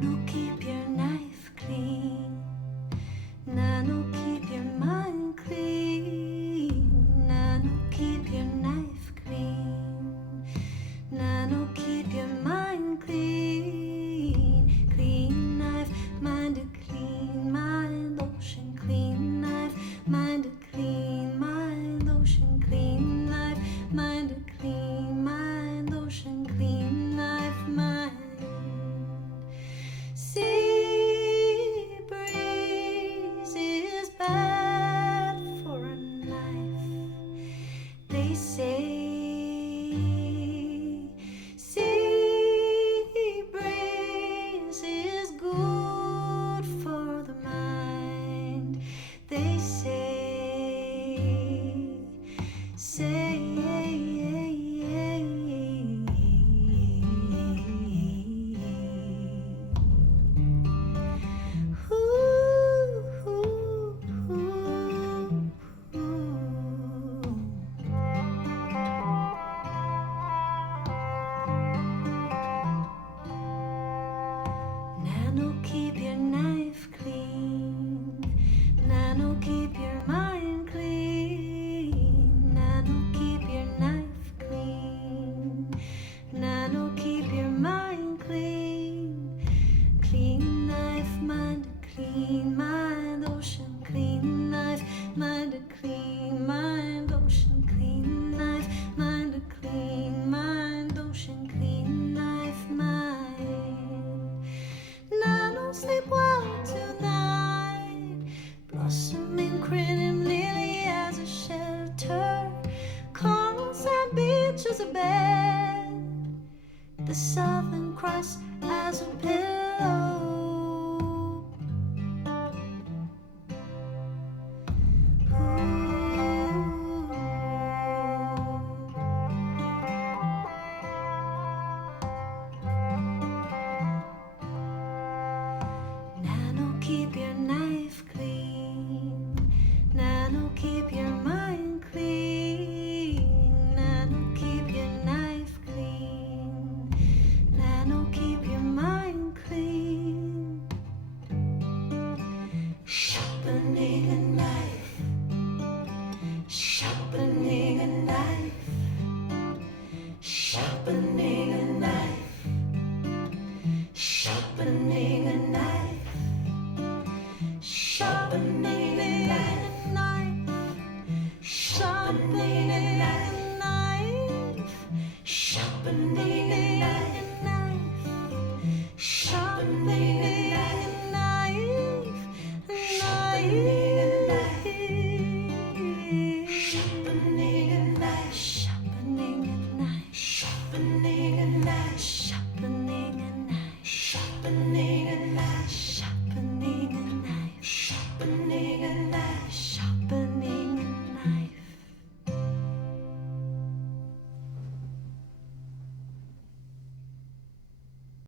Nano, keep your knife clean. Nano, keep your mind clean. Nano, keep your knife clean. Nano, keep your mind clean. Clean knife, mind a clean mind, ocean clean knife, mind a clean mind, ocean clean knife, mind a clean mind, ocean clean knife, mind. Sea breeze is bad for a knife, they say. Sea breeze is good for the mind, they say. Nano, keep your knife clean. Nano, keep your mind clean. Nano, keep your knife clean. Nano, keep your mind clean. Clean knife, mind a clean mind, ocean clean knife, mind a clean mind, ocean clean knife, mind a clean mind, ocean clean knife, mind. Nano, sleep well tonight. Blossoming cranium lily as a shelter. Coral sand beach as a bed. The Southern Cross as a pillow. Nano, keep your knife clean. Nano, keep your mind clean. Nano, keep your knife clean. Nano, keep your mind clean. Sharpening a knife. Sharpening a knife. Sharpening a knife. Sharpening a knife. Sharpening a knife. Sharpening a knife. Sharpening a